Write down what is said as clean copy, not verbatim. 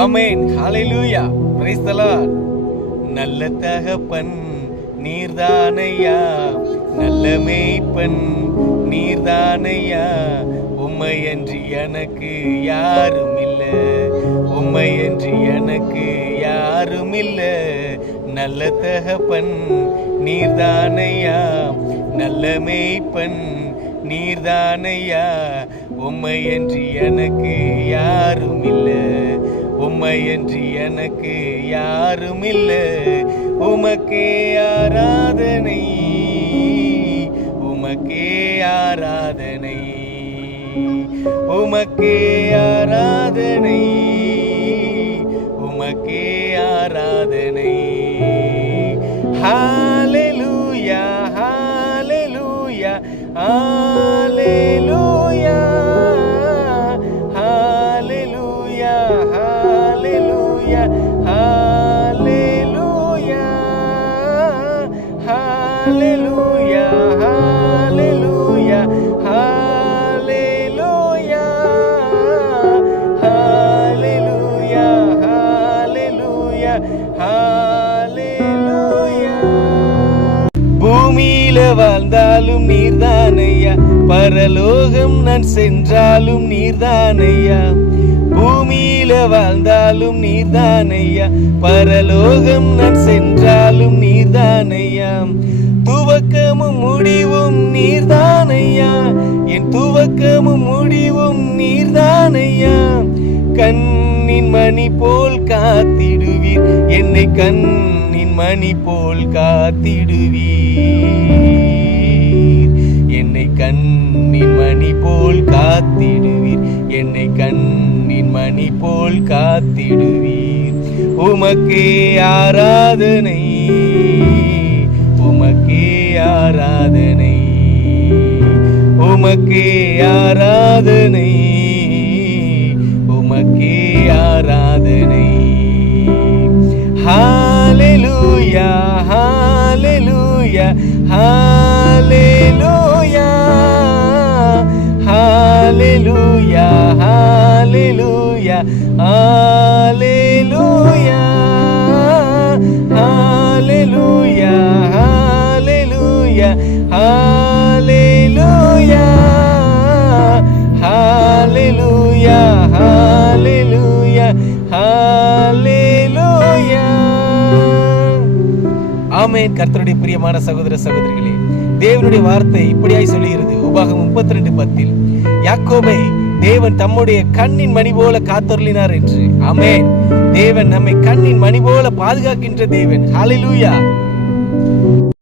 Amen. Hallelujah. Praise the Lord. நல்ல தகப்பன் நீர்தானையா, நல்ல மேய்ப்பன் நீர்தானையா, உம்மையன்றி எனக்கு யாரும் இல்ல, உம்மையன்றி எனக்கு யாரும் இல்ல. நல்ல தகப்பன் நீர்தானையா, நல்ல மேய்ப்பன் நீர்தானையா, உம்மையன்றி எனக்கு யாரும் இல்ல, உம்மையன்றி எனக்கு யாரும் இல்ல. உமக்கே ஆராதனை, உமக்கே ஆராதனை, உமக்கே ஆராதனை, உமக்கே ஆராதனை. ஹல்லேலூயா, ஹல்லேலூயா, ஹல்லேலூயா, ஹல்லேலூயா, ஹல்லேலூயா, ஹல்லேலூயா, ஹல்லேலூயா, ஹல்லேலூயா, ஹல்லேலூயா, ஹல்லேலூயா, ஹல்லேலூயா, ஹல்லேலூயா. பூமியில வாழ்ந்தாலும் நீர்தானையா, பரலோகம் நான் சென்றாலும் நீர்தானையா. பூமியில வாழ்ந்தாலும் நீர்தானையா, பரலோகம் நான் சென்றாலும் நீர்தானையா. துவக்கமும் முடிவும் நீர்தானையா, என் துவக்கமும் முடிவும் நீர்தானையா. கண்ணின் மணி போல் காத்திடுவீர் என்னை, கண்ணின் மணி போல் காத்திடுவீர் என்னை, கண்ணின் மணி போல் காத்திடுவீர் என்னை, கண்ணின் மணி போல் காத்திடுவீர். உமக்கே ஆராதனை, உமக்கே ஆராதனை, உமக்கே ஆராதனை, உமக்கே ஆராதனை. ஹல்லேலூயா, ஹல்லேலூயா, ஹல்லேலூயா, ஹல்லேலூயா, ஹல்லேலூயா, ஹல்லேலூயா, ஹல்லேலூயா, ஹல்லேலூயா, ஹல்லேலூயா, ஹல்லேலூயா, ஹல்லேலூயா, ஹல்லேலூயா. ஆமென். கர்த்தருடைய பிரியமான சகோதர சகோதரிகளே, தேவனுடைய வார்த்தை இப்படியாய் சொல்லுகிறது. உபாகமம் 32:10, யாக்கோபை தேவன் தம்முடைய கண்ணின் மணி போல காத்தருளினார் என்று. ஆமென். தேவன் நம்மை கண்ணின் மணி போல பாதுகாக்கின்ற தேவன். ஹல்லேலூயா.